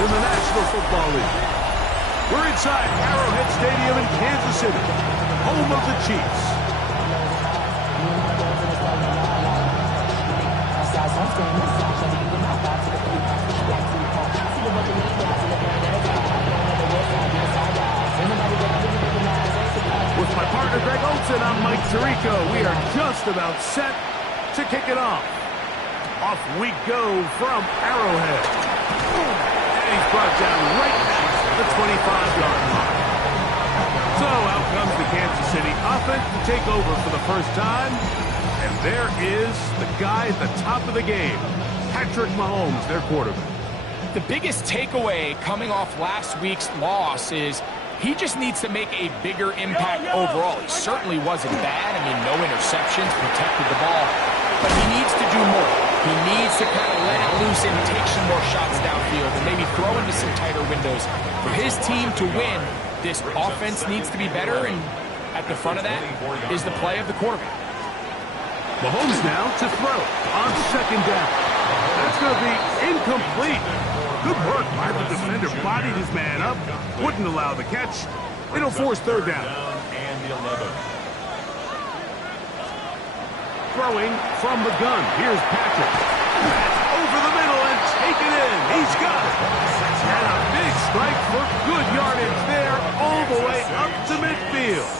in the National Football League. We're inside Arrowhead Stadium in Kansas City, home of the Chiefs. With my partner Greg Olson, I'm Mike Tirico. We are just about set to kick it off. Off we go from Arrowhead. And he's brought down right at the 25-yard line. So out comes the Kansas City offense to take over for the first time. And there is the guy at the top of the game, Patrick Mahomes, their quarterback. The biggest takeaway coming off last week's loss is he just needs to make a bigger impact overall. He certainly wasn't bad. I mean, no interceptions, protected the ball. But he needs to do more. He needs to kind of let it loose and take some more shots downfield and maybe throw into some tighter windows. For his team to win, this offense needs to be better, and at the front of that is the play of the quarterback. Mahomes now to throw on second down. That's going to be incomplete. Good work by the defender. Bodied his man up. Wouldn't allow the catch. It'll force third down. Throwing from the gun. Here's Patrick. That's over the middle and taken in. He's got it. And a big strike for good yardage there all the way up to midfield.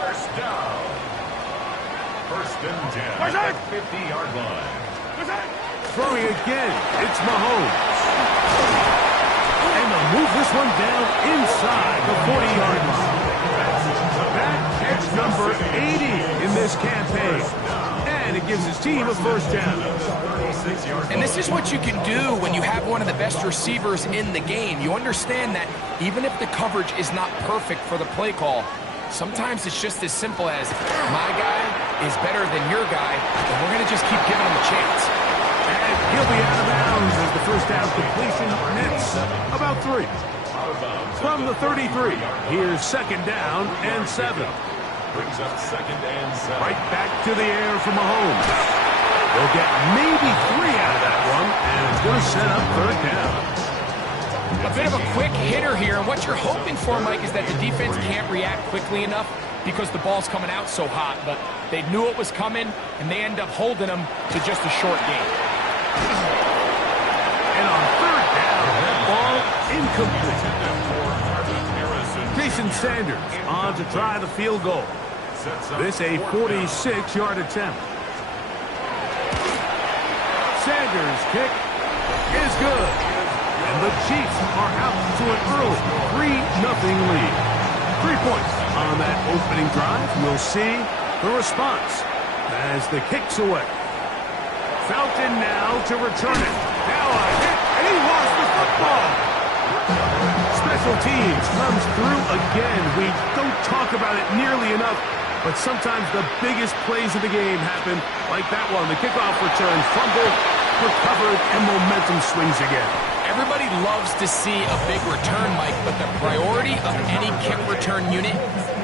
First down. First and 10 at the 50-yard line. Throwing again. It's Mahomes. And they'll move this one down inside the 40-yard line. That catch number 80 in this campaign. And it gives his team a first down. And this is what you can do when you have one of the best receivers in the game. You understand that even if the coverage is not perfect for the play call, sometimes it's just as simple as my guy is better than your guy, and we're going to just keep giving him a chance. And he'll be out of bounds as the first down completion nets about 3. From the 33, here's second down and 7. Brings up second and 7. Right back to the air for Mahomes. They'll get maybe 3 out of that one, and it's going to set up third down. A bit of a quick hitter here, and what you're hoping for, Mike, is that the defense can't react quickly enough because the ball's coming out so hot, but they knew it was coming, and they end up holding them to just a short game. And on third down, that ball incomplete. Jason Sanders on to try the field goal. This a 46-yard attempt. Sanders' kick is good. And the Chiefs are out to an early 3-0 lead. 3 points on that opening drive. We'll see the response as the kick's away. Felton now to return it. Now a hit, and he lost the football. Special teams comes through again. We don't talk about it nearly enough, but sometimes the biggest plays of the game happen like that one. The kickoff return, fumble, recovered, and momentum swings again. Everybody loves to see a big return, Mike, but the priority of any kick return unit,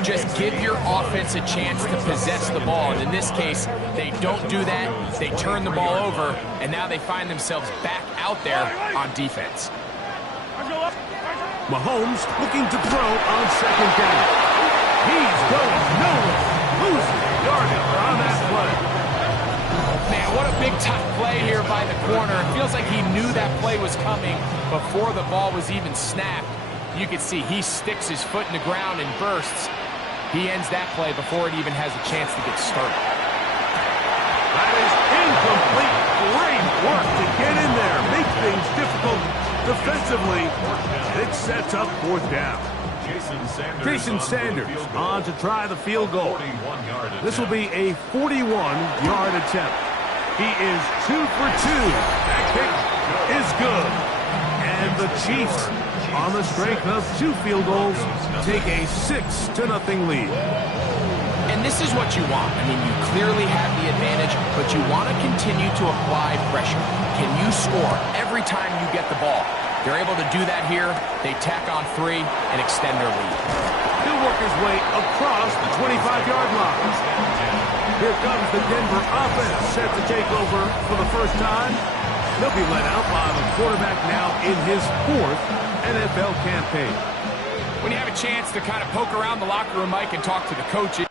just give your offense a chance to possess the ball. And in this case, they don't do that. They turn the ball over, and now they find themselves back out there on defense. Mahomes looking to throw on second down. He's going nowhere. Losing yardage on that play. Man, what a big tough play here by the corner. It feels like he knew that play was coming before the ball was even snapped. You can see he sticks his foot in the ground and bursts. He ends that play before it even has a chance to get started. That is incomplete. Great work to get in there. Make things difficult defensively. It sets up fourth down. Jason Sanders on to try the field goal. This will be a 41-yard attempt. He is 2 for 2. That kick is good. And the Chiefs, on the strength of 2 field goals, take a 6-0 lead. And this is what you want. I mean, you clearly have the advantage, but you want to continue to apply pressure. Can you score every time you get the ball? They're able to do that here. They tack on 3 and extend their lead. He'll work his way across the 25-yard line. Here comes the Denver offense, set to take over for the first time. He'll be let out by the quarterback now in his 4th NFL campaign. When you have a chance to kind of poke around the locker room, Mike, and talk to the coaches,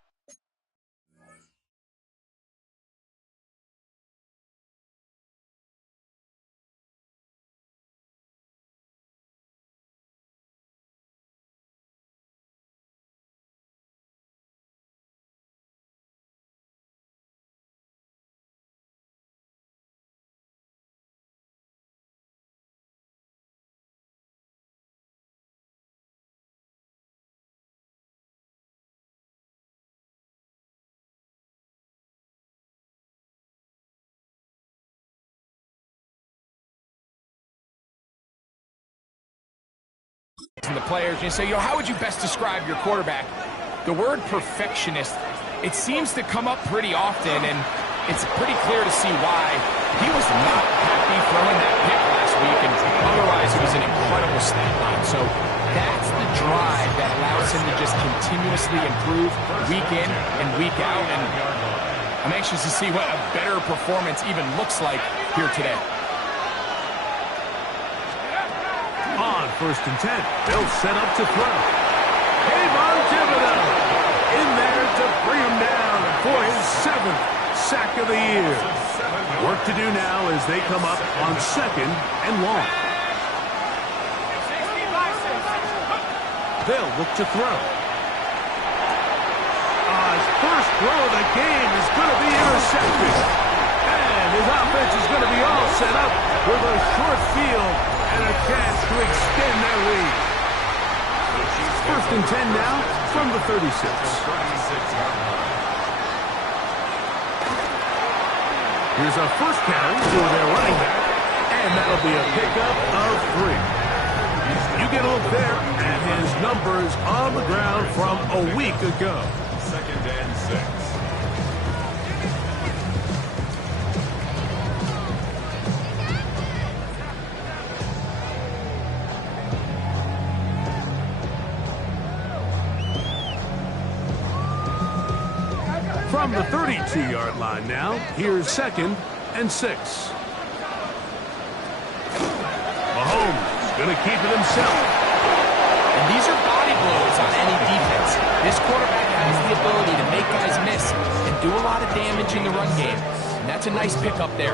and the players, and you say, how would you best describe your quarterback? The word perfectionist, it seems to come up pretty often, and it's pretty clear to see why. He was not happy throwing that pick last week, and otherwise it was an incredible stat line. So that's the drive that allows him to just continuously improve week in and week out, and I'm anxious to see what a better performance even looks like here today. On 1st and 10, they'll set up to throw. Avon Thibodeau in there to bring him down for his 7th sack of the year. Work to do now as they come up on 2nd and long. They'll look to throw. His first throw of the game is going to be intercepted. And his offense is going to be all set up with a short field and a chance to extend their lead. 1st and 10 now from the 36. Here's a first carry for their running back, and that'll be a pickup of 3. You get a look there at his numbers on the ground from a week ago. 2nd and 6. From the 32-yard line now, here's 2nd and 6. Mahomes going to keep it himself. And these are body blows on any defense. This quarterback has the ability to make guys miss and do a lot of damage in the run game. And that's a nice pickup there.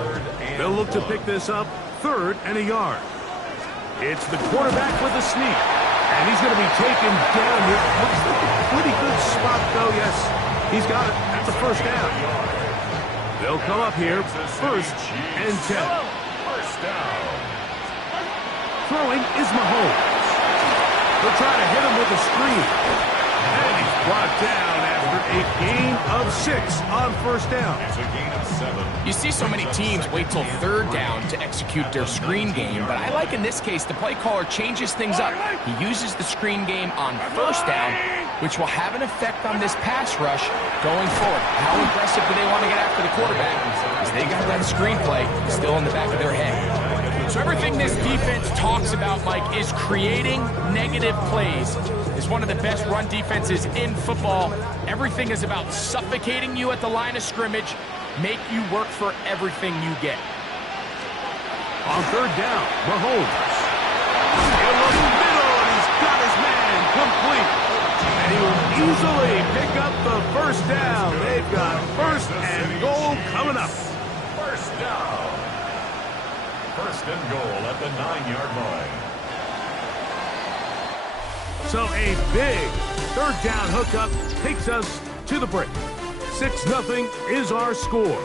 They'll look to pick this up 3rd and a yard. It's the quarterback with the sneak. And he's going to be taken down here. Looks like a pretty good spot, though, yes. He's got it at the 1st down. They'll come up here 1st and 10. First down. Throwing is Mahomes. They'll try to hit him with a screen. And he's brought down after a gain of 6 on 1st down. It's a gain of 7. You see so many teams wait till 3rd down to execute their screen game, but I like in this case the play caller changes things up. He uses the screen game on 1st down, which will have an effect on this pass rush going forward. How aggressive do they want to get after the quarterback? Because they got that screenplay still in the back of their head. So everything this defense talks about, Mike, is creating negative plays. It's one of the best run defenses in football. Everything is about suffocating you at the line of scrimmage, make you work for everything you get. On 3rd down, Mahomes. He'll look middle, and he's got his man complete. And he will easily pick up the 1st down. They've got 1st and goal coming up. First down. 1st and goal at the 9-yard line. So a big 3rd down hookup takes us to the break. 6-0 is our score.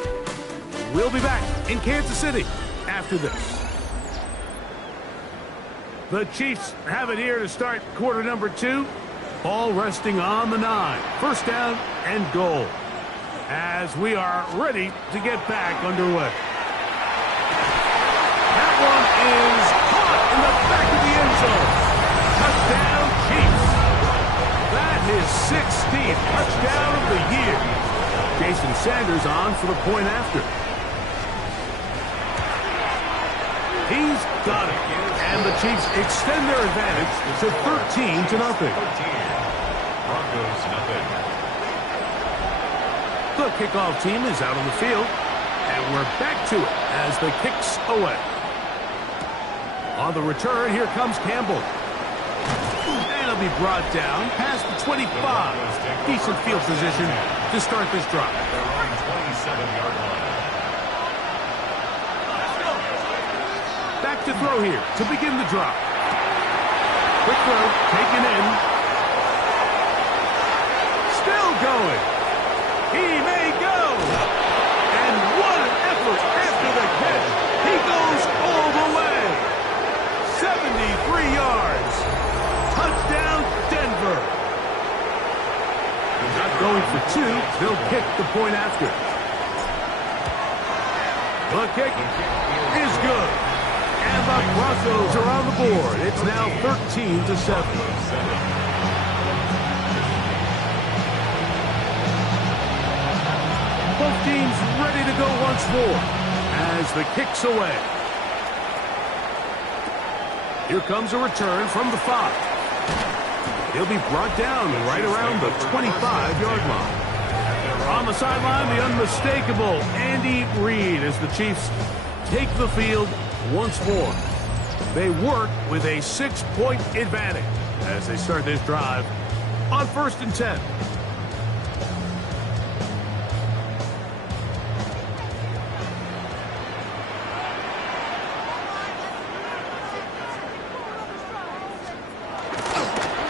We'll be back in Kansas City after this. The Chiefs have it here to start quarter number 2. Ball resting on the 9. 1st down and goal. As we are ready to get back underway. That one is caught in the back of the end zone. Touchdown, Chiefs. That is 16th touchdown of the year. Jason Sanders on for the point after. He's got it. And the Chiefs extend their advantage to 13-0. Broncos nothing. The kickoff team is out on the field. And we're back to it as the kick's away. On the return, here comes Campbell. And he'll be brought down past the 25. Decent field position to start this drive. Their own 27-yard line. Back to throw here to begin the drive. Quick throw, taken in. Still going. He may go. And what an effort after the catch. He goes all the way. 73 yards. Touchdown, Denver. Not going for two. They'll kick the point after. The kick is good. And the Broncos are on the board. It's now 13-7. Both teams ready to go once more as the kick's away. Here comes a return from the 5. He'll be brought down right around the 25-yard line. On the sideline, the unmistakable Andy Reid as the Chiefs take the field once more. They work with a 6-point advantage as they start this drive on 1st and 10.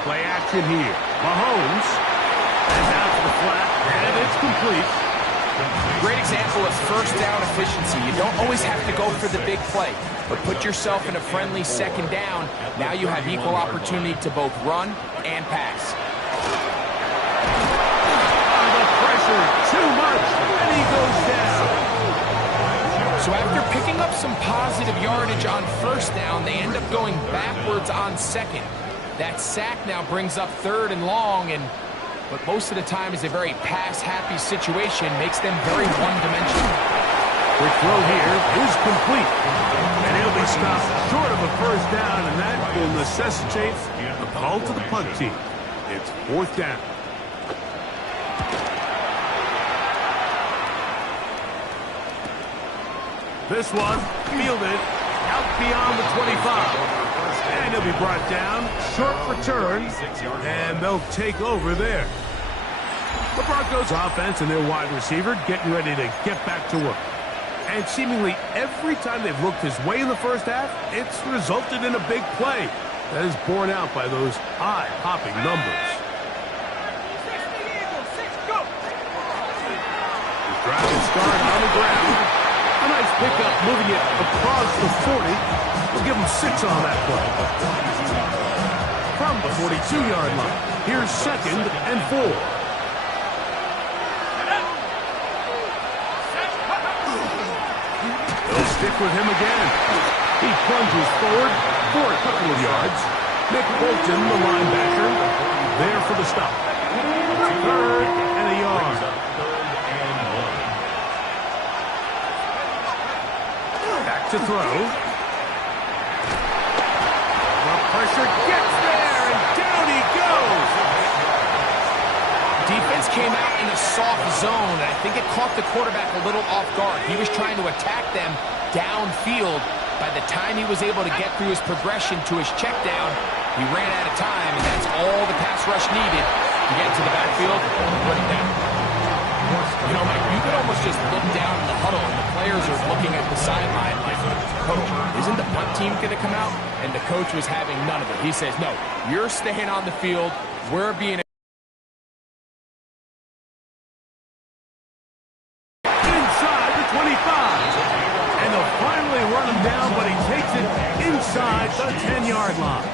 Play action here. Mahomes. And out to the flat, and it's complete. Great example of first down efficiency. You don't always have to go for the big play, but put yourself in a friendly second down. Now you have equal opportunity to both run and pass. The pressure, too much, and he goes down. So after picking up some positive yardage on first down, they end up going backwards on second. That sack now brings up 3rd and long, but most of the time is a very pass-happy situation, makes them very one-dimensional. Quick throw here is complete. And he'll be stopped short of a first down, and that will necessitate a call to the punt team. It's 4th down. This one fielded out beyond the 25. And he'll be brought down. Short return, and they'll take over there. The Broncos offense and their wide receiver getting ready to get back to work. And seemingly every time they've looked his way in the first half, it's resulted in a big play that is borne out by those eye-popping numbers. The drive is started on the ground. A nice pickup moving it across the 40. We'll give them 6 on that play. From the 42-yard line, here's 2nd and 4. They'll stick with him again. He plunges forward for a couple of yards. Nick Bolton, the linebacker, there for the stop. 3rd and a yard. Back to throw. The pressure gets there, and down he goes. Defense came out in a soft zone, and I think it caught the quarterback a little off guard. He was trying to attack them downfield. By the time he was able to get through his progression to his check down, he ran out of time, and that's all the pass rush needed to get to the backfield and put it down. You know, Mike, you could almost just look down in the huddle, and the players are looking at the sideline like, Coach, isn't the punt team going to come out? And the coach was having none of it. He says, no, you're staying on the field. We're being inside the 25. And they'll finally run him down, but he takes it inside the 10-yard line.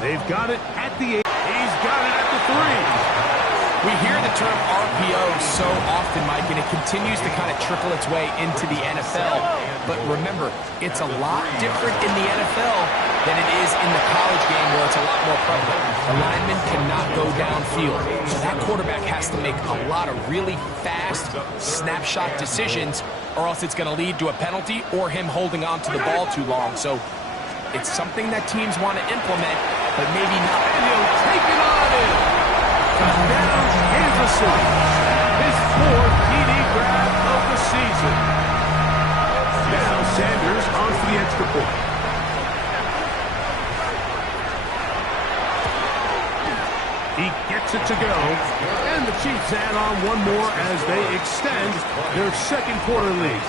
They've got it at the 8. He's got it at the 3. We hear the term RPO so often, Mike, and it continues to kind of trickle its way into the NFL. But remember, it's a lot different in the NFL than it is in the college game where it's a lot more prevalent. The lineman cannot go downfield. So that quarterback has to make a lot of really fast snapshot decisions, or else it's going to lead to a penalty or him holding on to the ball too long. So it's something that teams want to implement, but maybe not. And he'll take it on in. Touchdown, Kansas City. His 4th TD grab of the season. Now Sanders on for the extra point. He gets it to go. And the Chiefs add on one more as they extend their second quarter lead.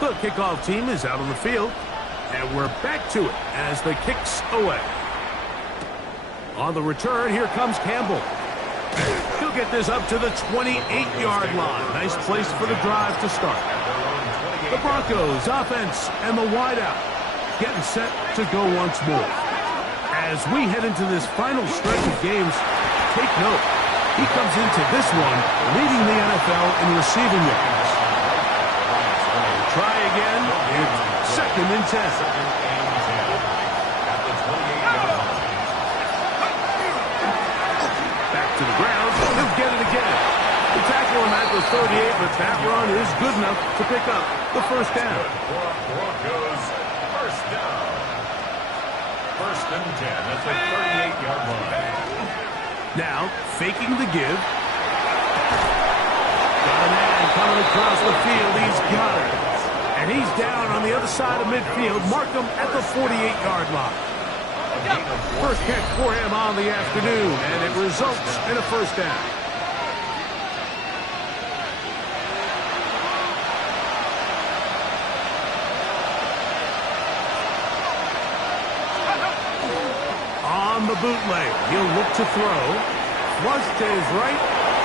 The kickoff team is out on the field, and we're back to it as the kick's away. On the return, here comes Campbell. He'll get this up to the 28-yard line. Nice place for the drive to start. The Broncos offense and the wideout getting set to go once more. As we head into this final stretch of games, take note. He comes into this one leading the NFL in receiving yards. Try again. It's 2nd and 10. Back to the ground. He'll get it again. The tackle him at the 38, but that run is good enough to pick up the first down. Broncos, first down. 1st and 10 at the 38-yard line. Now, faking the give. Got a man coming across the field. He's got it. And he's down on the other side of midfield. Mark him at the 48-yard line. First catch for him on the afternoon, and it results in a first down. On the bootleg, he'll look to throw. Flush to his right.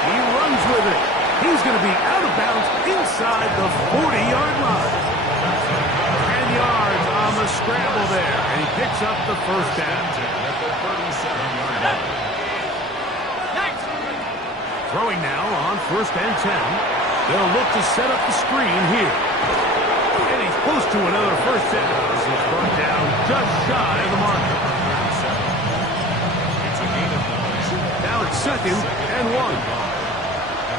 He runs with it. He's going to be out of bounds inside the 40-yard line. 10 yards on the scramble there, and he picks up the first down. Throwing now on 1st and 10. They'll look to set up the screen here. And he's close to another first down. He's brought down just shy of the marker. Now it's 2nd and 1.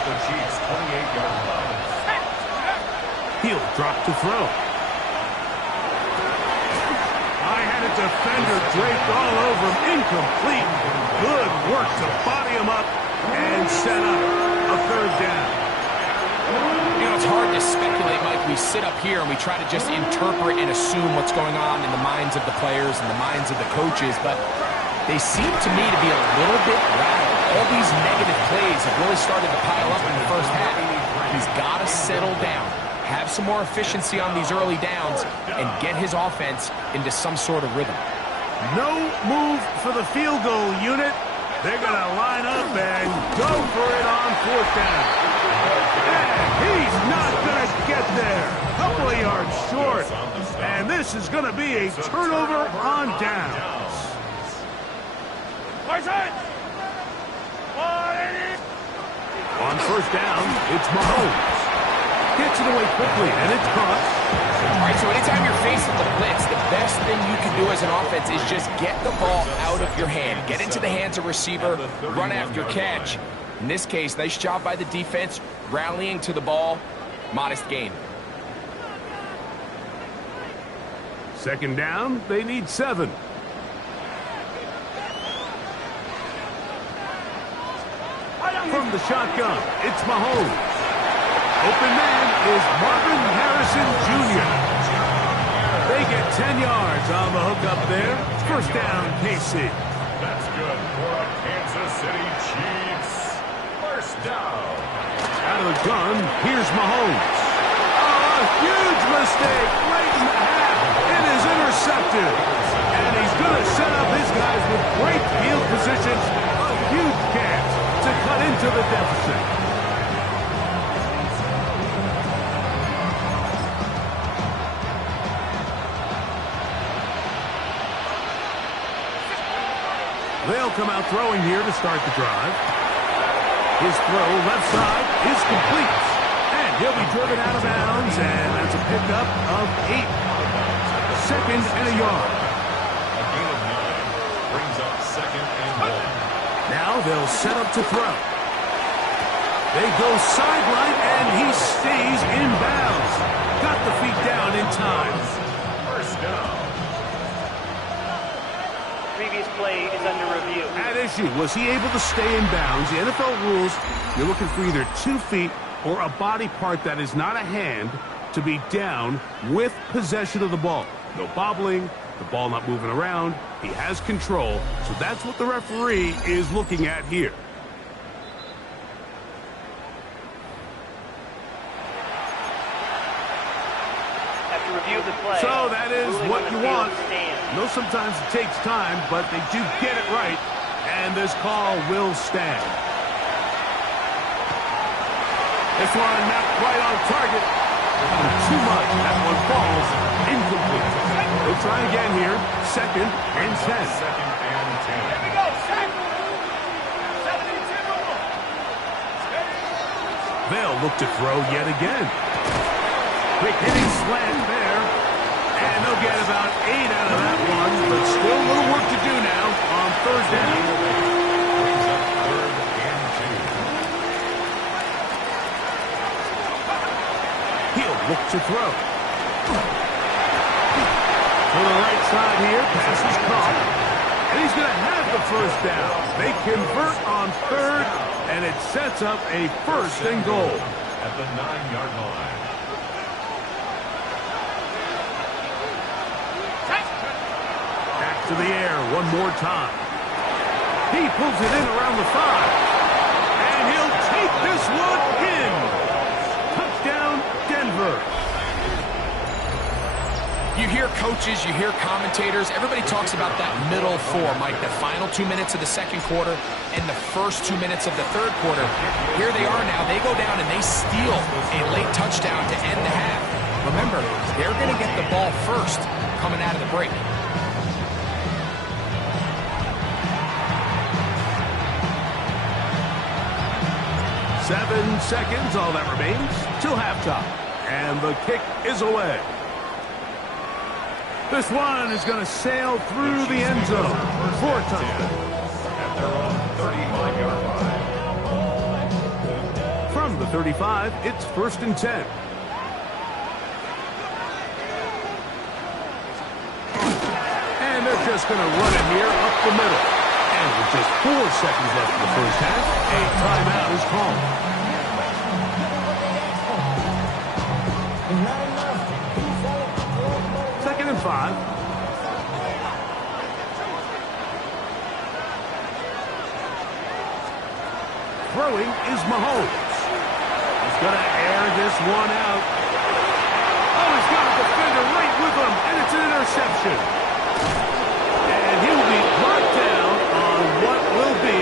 The Chiefs 28-yard line. He'll drop to throw. I had a defender draped all over him. Incomplete. Good work to body him up and set up a 3rd down. You know, it's hard to speculate, Mike. We sit up here and we try to just interpret and assume what's going on in the minds of the players and the minds of the coaches, but they seem to me to be a little bit rattled. All these negative plays have really started to pile up in the first half. He's got to settle down, have some more efficiency on these early downs, and get his offense into some sort of rhythm. No move for the field goal unit. They're going to line up and go for it on 4th down. And he's not going to get there. A couple of yards short. And this is going to be a turnover on downs. On 1st down, it's Mahomes. Gets it away quickly, and it's caught. All right, so anytime you're facing the blitz, the best thing you can do as an offense is just get the ball out of your hand. Get into the hands of receiver, run after catch. In this case, nice job by the defense, rallying to the ball. Modest gain. 2nd down, they need 7. From the shotgun, it's Mahomes. Open man is Marvin Harrison Jr. They get 10 yards on the hook up there. First down, KC. That's good for the Kansas City Chiefs. First down. Out of the gun, here's Mahomes. Oh, a huge mistake late in the half. It is intercepted. And he's going to set up his guys with great field positions. A huge chance to cut into the deficit. They'll come out throwing here to start the drive. His throw left side is complete. And he'll be driven out of bounds, and that's a pickup of 8. 2nd and a yard. A gain of 9 brings up 2nd and 1. Now they'll set up to throw. They go sideline, and he stays in bounds. Got the feet down in time. First down. previous play is under review. At issue, was he able to stay in bounds? The NFL rules, you're looking for either 2 feet or a body part that is not a hand to be down with possession of the ball. No bobbling, the ball not moving around. He has control, so that's what the referee is looking at here. After review of the play, So that is what you want. Stands. I know sometimes it takes time, but they do get it right, and this call will stand. This one not quite on target. Too much. That one falls incomplete. They'll try again here. 2nd and 10. 2nd and 10. Here we go, set. 72. They'll look to throw yet again. Quick hitting slant there. And they'll get about 8 out of that one, but still a little work to do now on 3rd down. Brings up 3rd and 2. He'll look to throw. To the right side here, pass is caught. And he's going to have the 1st down. They convert on 3rd, and it sets up a 1st and goal. At the 9-yard line. Back to the air one more time. He pulls it in around the 5. And he'll take this one in. Touchdown, Denver. You hear coaches, you hear commentators, everybody talks about that middle 4, Mike, the final 2 minutes of the 2nd quarter and the first 2 minutes of the 3rd quarter. Here they are now. They go down and they steal a late touchdown to end the half. Remember, they're going to get the ball first coming out of the break. Seven seconds, all that remains, till halftime. And the kick is away. This one is going to sail through the end zone for a touchdown. At their own 35-yard line. From the 35, it's 1st and 10. And they're just going to run it here up the middle. And with just 4 seconds left in the first half, a timeout is called. Second and 5. Throwing is Mahomes. He's going to air this one out. Oh, he's got a defender right with him, and it's an interception. And he'll be brought down on what will be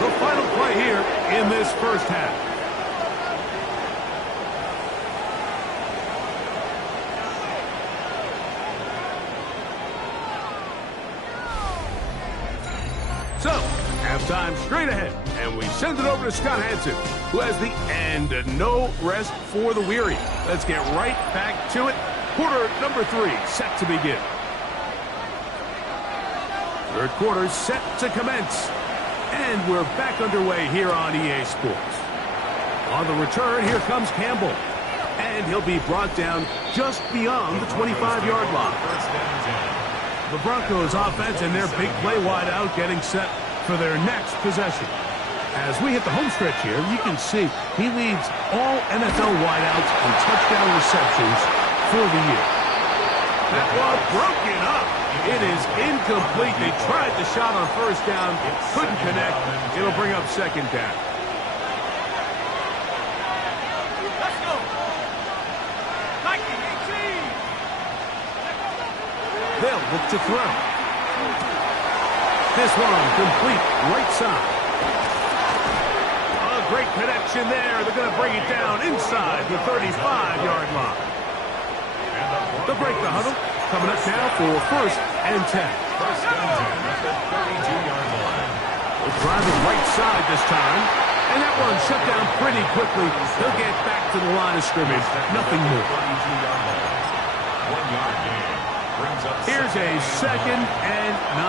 the final play here in this first half. So, halftime straight ahead, and we send it over to Scott Hansen, who has the and no rest for the weary. Let's get right back to it. Quarter number 3 set to begin. 3rd quarter set to commence, and we're back underway here on EA Sports. On the return, here comes Campbell, and he'll be brought down just beyond the 25-yard line. 1st and 10. The Broncos offense and their big play wide out getting set for their next possession. As we hit the home stretch here, you can see he leads all NFL wideouts in touchdown receptions for the year. That one broken up. It is incomplete. They tried the shot on 1st down, couldn't connect. It'll bring up 2nd down. Let's go. Nike 18. They'll look to throw. This one complete right side. A great connection there. They're going to bring it down inside the 35-yard line. They'll break the huddle. Coming up now for 1st and 10. 1st and 10 at the 32-yard line. They'll drive it right side this time. And that one shut down pretty quickly. They'll get back to the line of scrimmage. Nothing more. 32-yard line. 1-yard gain. Brings up Here's a 2nd and 9.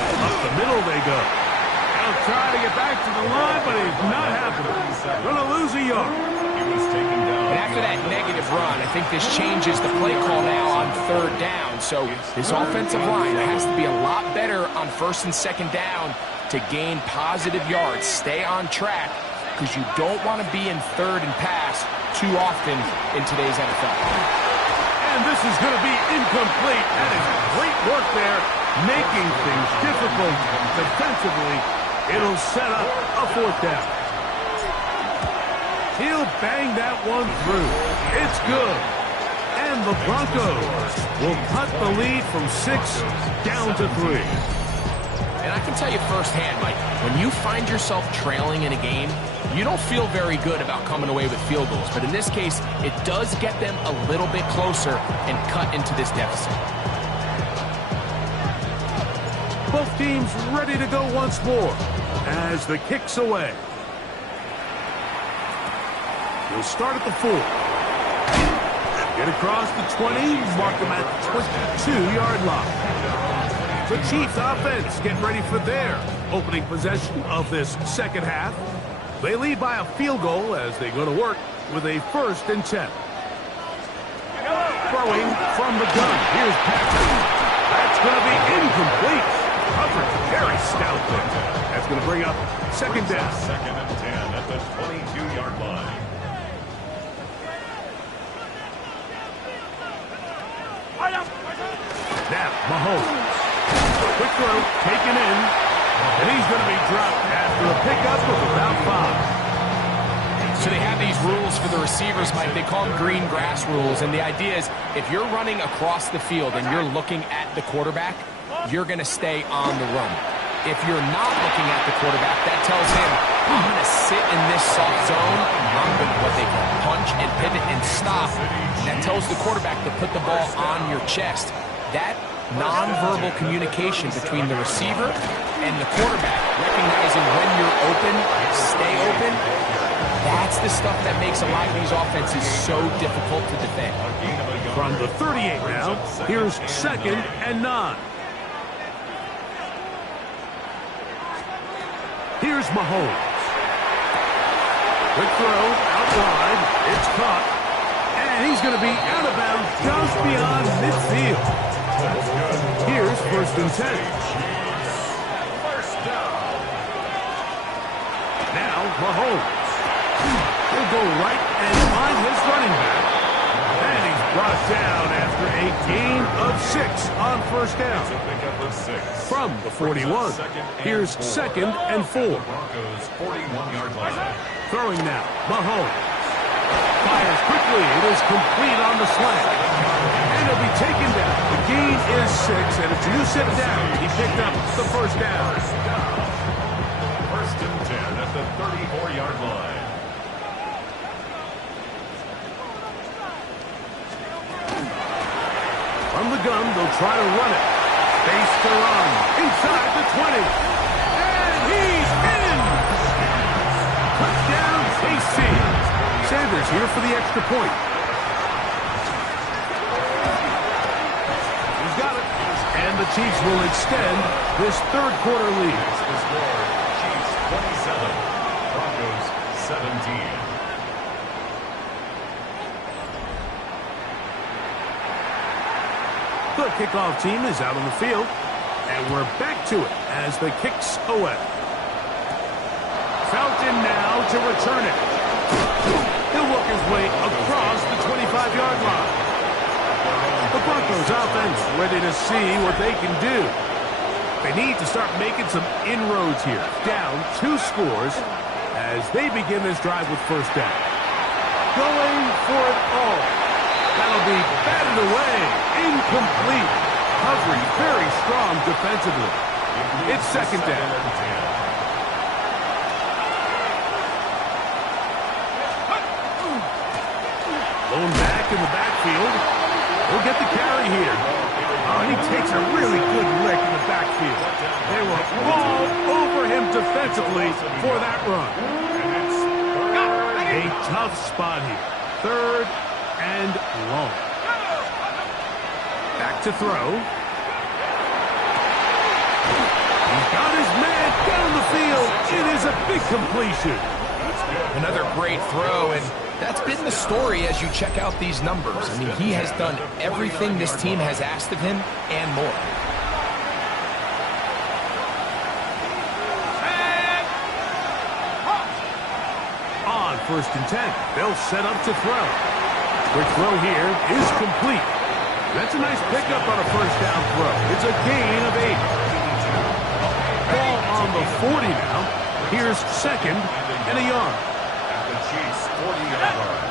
Up the middle they go. They'll try to get back to the line, but it's not happening. Going to lose a yard. He was taken down And after that negative run, I think this changes the play call now on third down. So this offensive line has to be a lot better on first and second down to gain positive yards. Stay on track, because you don't want to be in third and pass too often in today's NFL. And this is going to be incomplete. That is great work there, making things difficult defensively. It'll set up a fourth down. He'll bang that one through. It's good. And the Broncos will cut the lead from 6 down to 3. And I can tell you firsthand, Mike, when you find yourself trailing in a game, you don't feel very good about coming away with field goals. But in this case, it does get them a little bit closer and cut into this deficit. Both teams ready to go once more as the kick's away. We'll start at the 4. Get across the 20, mark them at the 22-yard line. The Chiefs offense getting ready for their opening possession of this second half. They lead by a field goal as they go to work with a 1st and 10. Throwing from the gun. Here's Patrick. That's going to be incomplete. Coverage very stout there. That's going to bring up second down. 2nd and 10 at the 22-yard line. Now, Mahomes. Quick throw, taken in, and he's going to be dropped after a pickup of about 5. So they have these rules for the receivers, Mike. They call them green grass rules, and the idea is if you're running across the field and you're looking at the quarterback, you're going to stay on the run. If you're not looking at the quarterback, that tells him, I'm going to sit in this soft zone. I'm going to what they call punch and pivot and stop. And that tells the quarterback to put the ball on your chest. That nonverbal communication between the receiver and the quarterback, recognizing when you're open, stay open, that's the stuff that makes a lot of these offenses so difficult to defend. From the 38 now, here's 2nd and 9. Here's Mahomes. Quick throw, out wide, it's caught, and he's going to be out of bounds just beyond midfield. Here's 1st and 10. First down. Now, Mahomes. He'll go right and find his running back. And he's brought down after a gain of 6 on 1st down. From the 41, here's 2nd and 4. Broncos 41-yard line. Throwing now, Mahomes. Fires quickly, it is complete on the slant. And he'll be taken down. The gain is 6, and it's a new set down. He picked up the 1st down. 1st and 10 at the 34-yard line. From the gun, they'll try to run it. Face to run. Inside the 20. And he's in! Touchdown, KC. Sanders here for the extra point. He's got it. And the Chiefs will extend this 3rd quarter lead. The score, Chiefs 27, Broncos 17. The kickoff team is out on the field, and we're back to it as the kick's away. Felton now to return it. He'll work his way across the 25-yard line. The Broncos offense ready to see what they can do. They need to start making some inroads here. Down 2 scores as they begin this drive with 1st down. Going for it all. That'll be batted away. Incomplete. Covering very strong defensively. It's 2nd down. Blown back in the backfield. He'll get the carry here. Oh, he takes a really good lick in the backfield. They were all over him defensively for that run. A tough spot here. 3rd and long. Back to throw. He's got his man down the field. It is a big completion. Another great throw, and That's been the story as you check out these numbers. I mean, he has done everything this team has asked of him and more. On 1st and 10, they'll set up to throw. Quick throw here is complete. That's a nice pickup on a 1st down throw. It's a gain of 8. Ball on the 40 now. Here's 2nd and a yard. At the Chiefs' 40-yard line.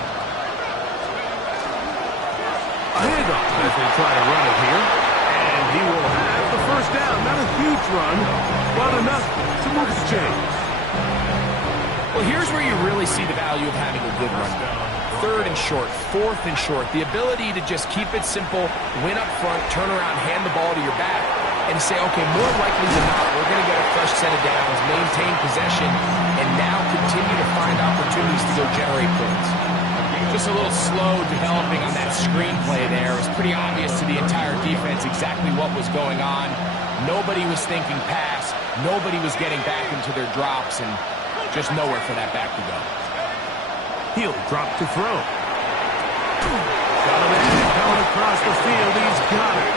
A handoff as they try to run it here. And he will have the 1st down. Not a huge run, but enough to move the chains. Well, here's where you really see the value of having a good run. 3rd and short, 4th and short. The ability to just keep it simple, win up front, turn around, hand the ball to your back, and say, okay, more likely than not, we're going to get a fresh set of downs, maintain possession, and now continue to find opportunities to go generate points. Just a little slow developing on that screenplay there. It was pretty obvious to the entire defense exactly what was going on. Nobody was thinking pass. Nobody was getting back into their drops, and just nowhere for that back to go. He'll drop to throw. Got him in, coming across the field. He's got it.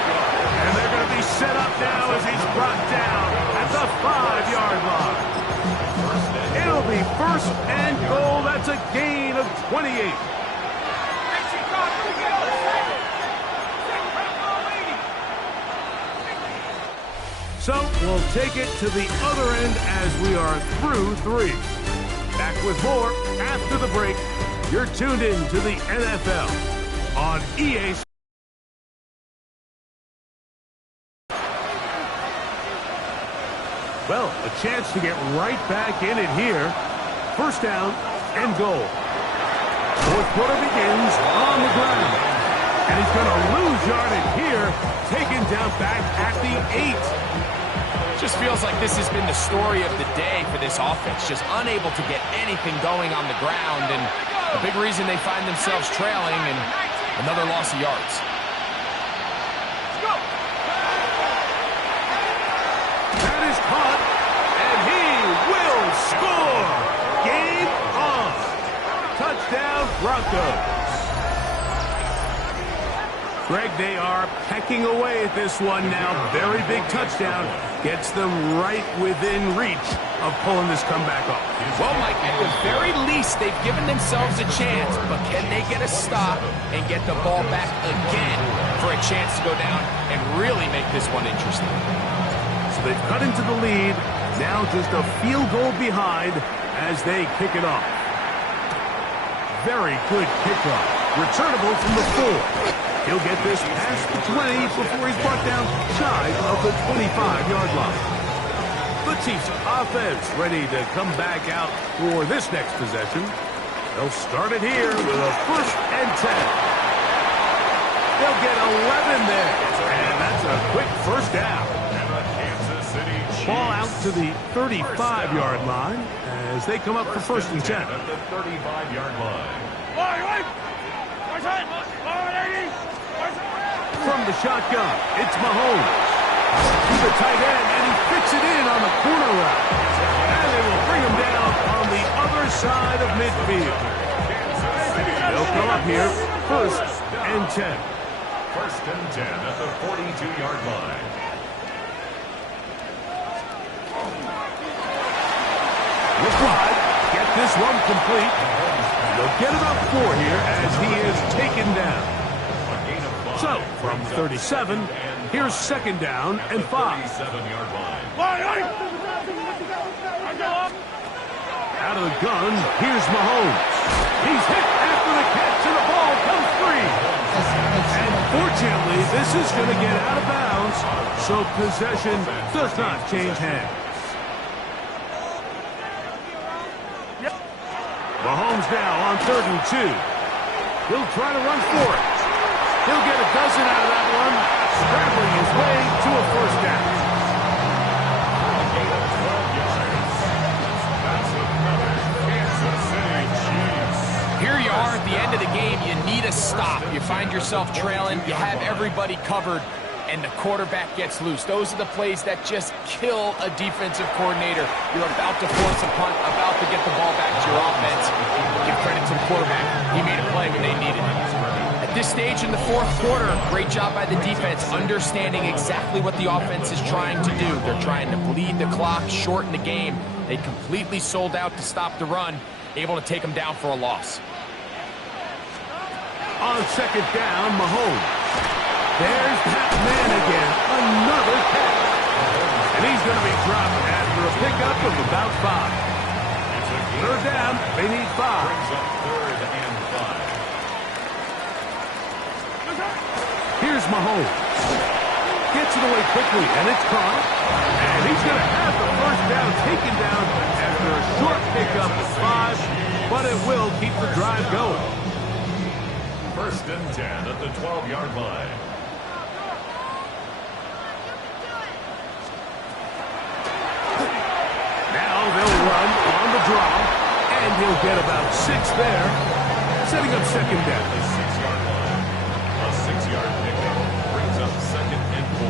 And they're going to be set up now as he's brought down at the 5-yard line. It'll be 1st and goal. That's a gain of 28. So we'll take it to the other end as we are through 3. Back with more after the break. You're tuned in to the NFL on EA. Well, a chance to get right back in it here. 1st down and goal. 4th quarter begins on the ground. And he's going to lose yardage here, taken down back at the 8. Just feels like this has been the story of the day for this offense. Just unable to get anything going on the ground, and a big reason they find themselves trailing, and another loss of yards. That is caught, and he will score. Game on. Touchdown, Broncos. Greg, they are pecking away at this one now. Very big touchdown. Gets them right within reach of pulling this comeback off. Well, Mike, at the very least, they've given themselves a chance, but can they get a stop and get the ball back again for a chance to go down and really make this one interesting? So they've cut into the lead. Now just a field goal behind as they kick it off. Very good kickoff. Returnable from the 4. He'll get this past the 20 before he's brought down shy of the 25-yard line. The Chiefs offense ready to come back out for this next possession. They'll start it here with a 1st and 10. They'll get 11 there, and that's a quick 1st down. Ball out to the 35-yard line as they come up for 1st and 10. At the 35-yard line. From the shotgun, it's Mahomes. To the tight end, and he fits it in on the corner route. And they will bring him down on the other side of midfield. They'll come up here, 1st and 10. 1st and 10 at the 42-yard line. Look wide, get this one complete. They'll get about 4 here as he is taken down. So, from 37, here's 2nd down and 5. 37-yard line. Out of the gun, here's Mahomes. He's hit after the catch, and the ball comes free. And fortunately, this is going to get out of bounds, so possession does not change hands. Mahomes now on 3rd and 2. He'll try to run for it. He'll get a dozen out of that one, scrambling his way to a 1st down. Here you are at the end of the game. You need a stop. You find yourself trailing. You have everybody covered, and the quarterback gets loose. Those are the plays that just kill a defensive coordinator. You're about to force a punt, about to get the ball back to your offense. Give credit to awesome quarterback. He made a play when they needed it. At this stage in the fourth quarter, great job by the defense, understanding exactly what the offense is trying to do. They're trying to bleed the clock, shorten the game. They completely sold out to stop the run, able to take them down for a loss. On second down, Mahomes. There's that man again. Another catch. And he's going to be dropped after a pickup of about 5. Third down, they need 5. Brings up third and 5. Here's Mahomes. Gets it away quickly, and it's caught. And he's going to have the first down taken down after a short pickup of 5, but it will keep the drive going. First and 10 at the 12-yard line. Now they'll run on the draw, and he'll get about 6 there, setting up second down. The 6-yard line. A 6-yard pickup brings up second and 4.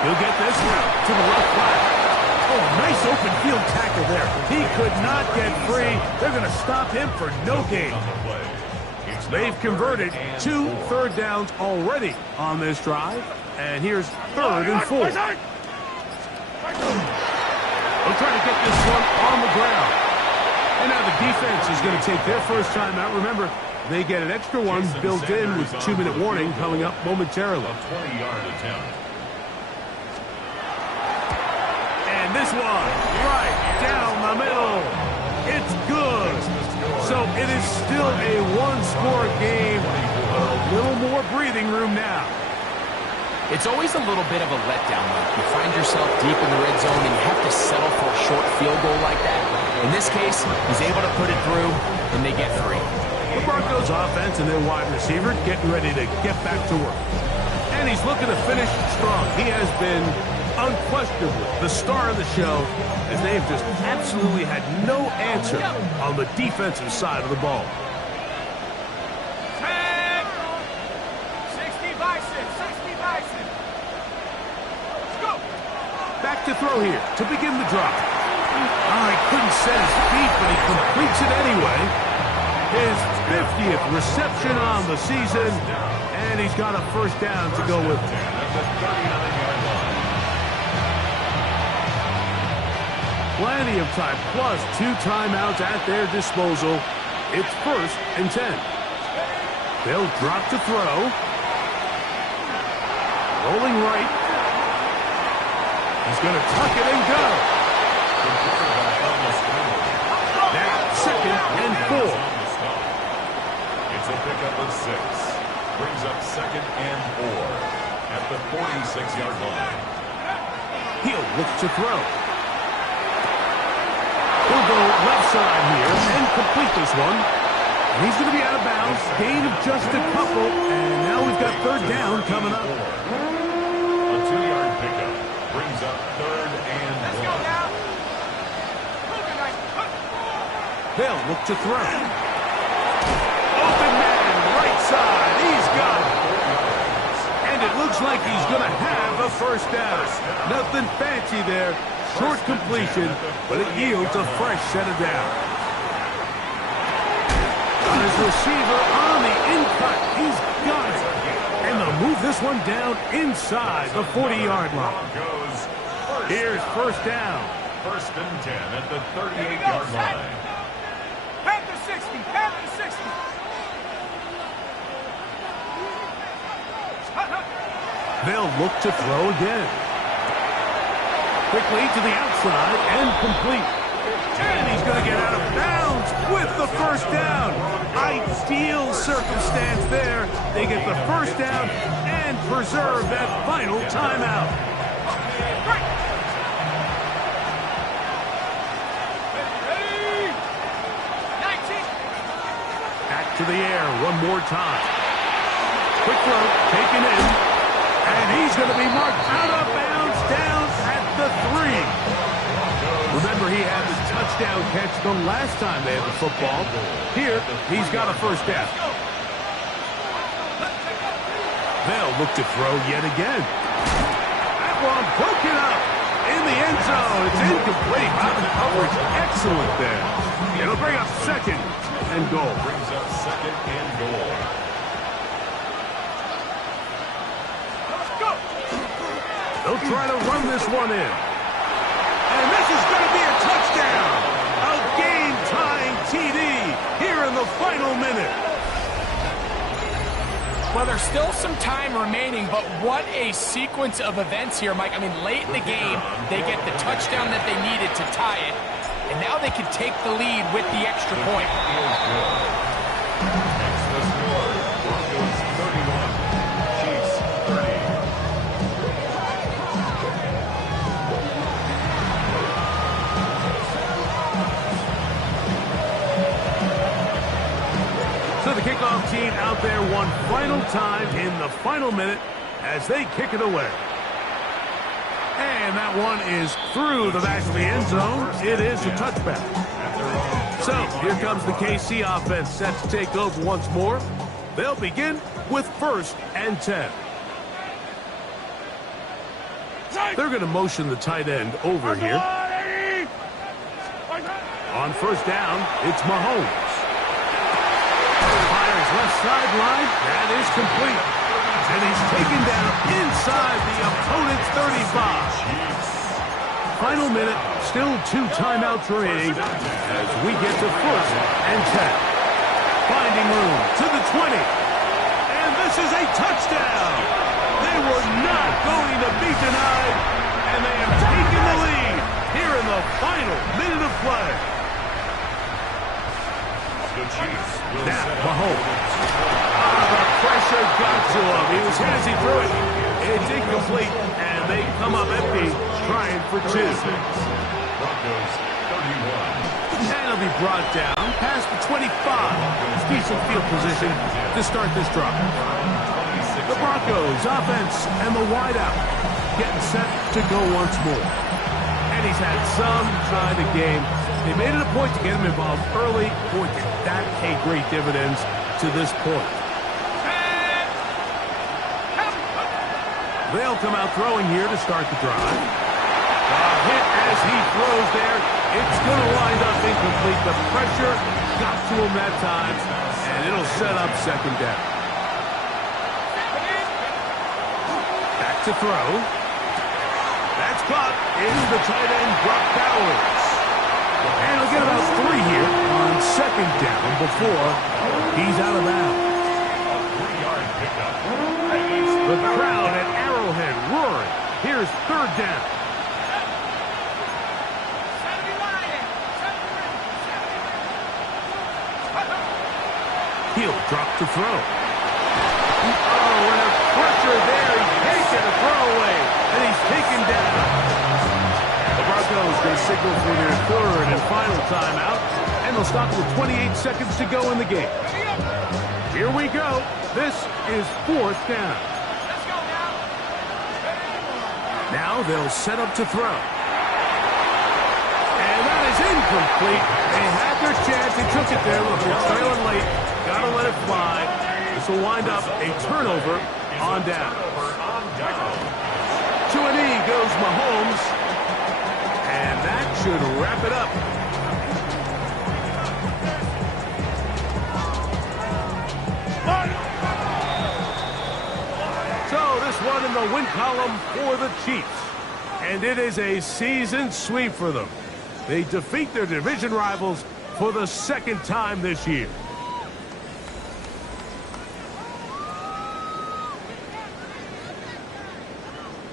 He'll get this route to the left flat. Oh, nice open field tackle there. He could not get free. They're going to stop him for no gain. They've converted 2 third downs already on this drive. And here's third and 4. They'll try to get this one on the ground. And now the defense is going to take their first time out. Remember, they get an extra one built in with 2-minute warning coming up momentarily. A 20-yard attempt. And this one, right down the middle. It's good. So it is still a one-score game, but a little more breathing room now. It's always a little bit of a letdown. You find yourself deep in the red zone, and you have to settle for a short field goal like that. In this case, he's able to put it through, and they get 3. The Broncos offense and their wide receiver getting ready to get back to work. And he's looking to finish strong. He has been unquestionably the star of the show, as they've just absolutely had no answer on the defensive side of the ball. 60 bison, 60 bison. Let's go. Back to throw here to begin the drive. Oh, he couldn't set his feet, but he completes it anyway. His 50th reception on the season, and he's got a first down to go with it. Plenty of time, plus 2 timeouts at their disposal. It's first and 10. They'll drop to throw. Rolling right. He's going to tuck it and go. Now, second and 4. It's a pickup of 6. Brings up second and 4 at the 46-yard line. He'll look to throw. He'll go left side here and complete this one. And he's going to be out of bounds. Gain of just a couple. And now we've got third down coming up. A 2-yard pickup brings up third and 1. They'll look to throw. Open man, right side. He's got it. And it looks like he's going to have a first down. Nothing fancy there. Short completion, but it yields a fresh set of downs. On his receiver on the in-cut. He's got it. And they'll move this one down inside the 40-yard line. Here's first down. First and 10 at the 38-yard line. Head to 60, head to 60. They'll look to throw again. Quickly to the outside and complete. And he's going to get out of bounds with the first down. Ideal circumstance there. They get the first down and preserve that final timeout. Back to the air one more time. Quick throw, taken in. And he's going to be marked out of bounds down at the 3. Remember, he had the touchdown catch the last time they had the football. Here, he's got a first down. They'll look to throw yet again. That one broken up in the end zone. It's incomplete. Wow, the coverage excellent there. It'll bring up second and goal. Brings up second and goal. They'll try to run this one in. And this is going to be a touchdown. A game-tying TD here in the final minute. Well, there's still some time remaining, but what a sequence of events here, Mike. I mean, late in the game, they get the touchdown that they needed to tie it, and now they can take the lead with the extra point. Next, the score. Broncos 31, Chiefs 30. So the kickoff team out there one final time in the final minute as they kick it away. And that one is through the back of the end zone. It is a touchback. So here comes the KC offense set to take over once more. They'll begin with 1st and 10. They're going to motion the tight end over here. On 1st down, it's Mahomes. Left sideline, that is complete. And he's taken down inside the opponent's 35. Final minute, still 2 timeouts remaining as we get to 1st and 10. Finding room to the 20. And this is a touchdown. They were not going to be denied, and they have taken the lead here in the final minute of play. The Chiefs will Now, set up. Mahomes. The pressure got to him. He was hit as he threw it. It's incomplete, and they come up empty, trying for 2. Broncos 31. And he'll be brought down past the 25. Decent field position to start this drive. The Broncos offense and the wideout getting set to go once more. And he's had some try the game. They made it a point to get him involved early. Boy, did that pay great dividends to this point. They'll come out throwing here to start the drive. A hit as he throws there. It's going to wind up incomplete. The pressure got to him that time, and it'll set up 2nd down. Back to throw. That's caught in the tight end, Brock Bowers. And he'll get about 3 here on 2nd down before he's out of bounds. A 3-yard pickup. The crowd at Arrowhead roaring. Here's 3rd down. He'll drop to throw. Oh, and a pressure there. He takes it a throwaway, and he's taken down. The Broncos going to signal for their 3rd and final timeout, and they'll stop with 28 seconds to go in the game. Here we go. This is 4th down. Now they'll set up to throw. And that is incomplete. They had their chance. They took it there. Look, they're trailing late. Got to let it fly. This will wind up a turnover on down. To a knee goes Mahomes. And that should wrap it up. So this one in the win column for the Chiefs. And it is a season sweep for them. They defeat their division rivals for the 2nd time this year.